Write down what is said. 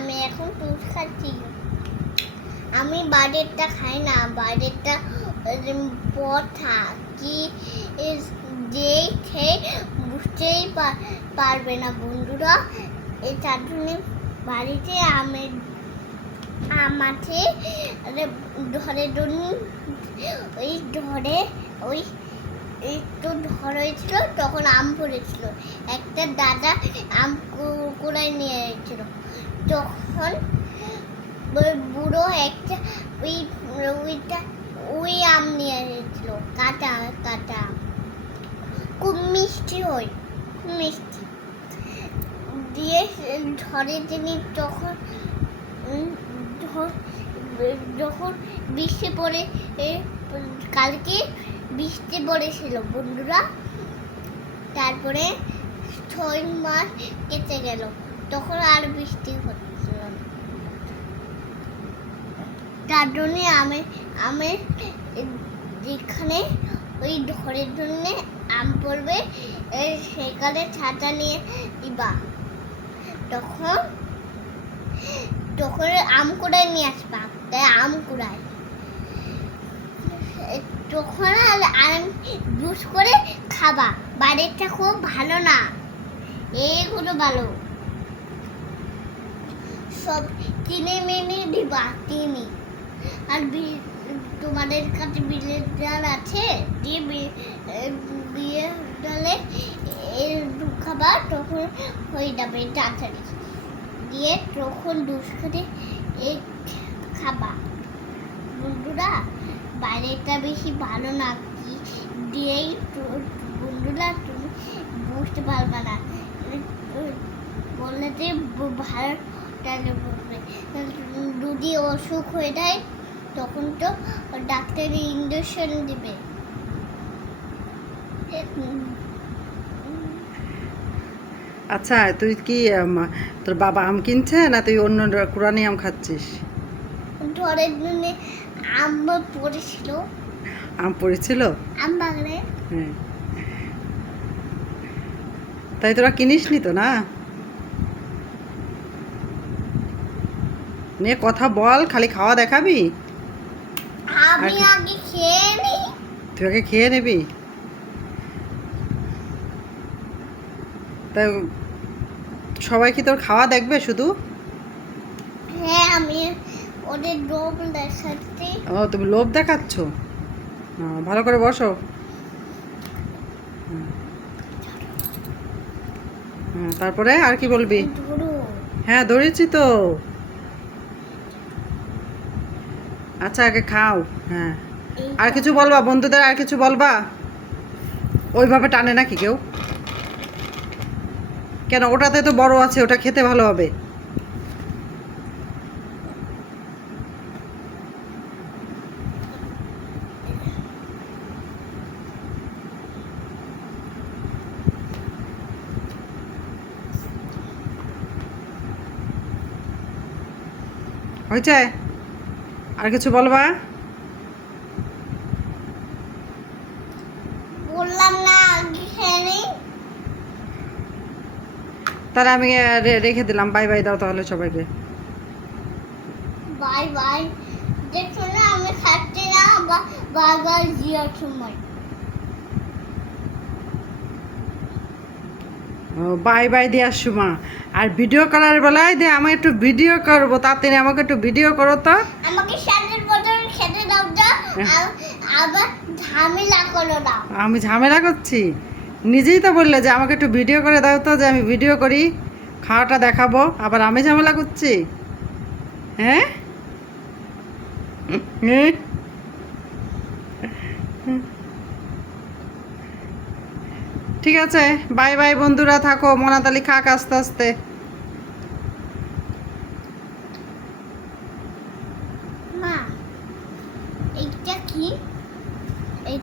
আমি এখন দুধ খাচ্ছি। আমি বাইরেরটা খাই না বাইরেরটা পথা কি is- যে খেয়ে বুঝতেই পারবে না বন্ধুরা। এই চাটনি বাড়িতে আম আরে ধরে জন্য ওই ধরে, ওই একটু হয়েছিল তখন আম পড়েছিল। একটা দাদা আম কুড়ায় নিয়ে এসেছিল। তখন ওই বুড়ো একটা ওই ওইটা ওই আম নিয়ে এসেছিল কাঁচা কাঁচা খুব মিষ্টি হয় খুব মিষ্টি। দিয়ে ঝড়ে তিনি উম, যখন বৃষ্টি পড়ে কালকে বৃষ্টি পড়েছিল বন্ধুরা। তারপরে ছয় মাস কেটে গেল। তখন আর বৃষ্টি হচ্ছিল তার জন্যে আমি আমি যেখানে ওই ঝড়ের জন্যে আম পড়বে সেখানে ছাতা নিয়ে দিবা। তখন তখন আম কুড়ায় নিয়ে আসবা, তাই আম কুড়ায়। তখন আর আম জুস করে খাবা, বাড়িটা খুব ভালো না। এইগুলো ভালো। সব কিনে মেনে দিবা চিনি আর তোমাদের কাছে বিলের ডাল আছে? দিয়ে বি- এ, বিয়ে ডালে খাবার তখন হয়ে যাবে তাড়াতাড়ি। দিয়ে তখন দুষ এই খাবা। বন্ধুরা বাইরেটা বেশি ভালো না কি দিয়েই বন্ধুরা তুমি বুঝতে পারবে না। বললে যে ভালো তাহলে যদি অসুখ হয়ে যায় তখন তো ডাক্তার ইঞ্জেকশন দিবে। আচ্ছা তুই কি তোর বাবা আম কিনছে না তুই অন্য কোরআনি আম খাচ্ছিস? ঝড়ের জন্য আম পড়েছিল। আম পড়েছিল? আম বাগানে। হ্যাঁ। তাই তোরা কিনিস নি তো না? নে কথা বল খালি খাওয়া দেখাবি? আর- আগে খেয়ে তুই আগে খেয়ে নিবি? তাই সবাই কি তোর খাওয়া দেখবে শুধু? হ্যাঁ আমি ওদের ডোব দেখাচ্ছি। ও তুমি লোভ দেখাচ্ছ? ভালো করে বসো। তারপরে আর কি বলবি? হ্যাঁ ধরেছি তো। আচ্ছা আগে খাও। হ্যাঁ। আর কিছু বলবা? বন্ধুদের আর কিছু বলবা? ওইভাবে টানে নাকি কেউ? কেন? ওটাতে তো বড় আছে ওটা খেতে ভালো হবে। হয়েছে? আর কিছু বলবা? বললাম না তাহলে আমি রেখে দিলাম। বাই বাই দাও তাহলে সবাইকে। Bye bye. দেখো না আমি খাচ্ছি না বাবা জিয়ার সময়। বাই বাই দেওয়ার সময় আর ভিডিও করার বেলায় দে আমি একটু ভিডিও করব তাড়াতাড়ি আমাকে একটু ভিডিও করো তো। আমাকে শাড়ির বদল খেতে দাও আবার ঝামেলা করো না। আমি ঝামেলা করছি? নিজেই তো বললে যে আমাকে একটু ভিডিও করে দাও তো যে আমি ভিডিও করি খাওয়াটা দেখাবো আবার আমি ঝামেলা করছি? হ্যাঁ হুম? ঠিক আছে? বাই বাই বন্ধুরা থাকো। মনাতালি খাক আস্তে আস্তে। মা এইটা কি?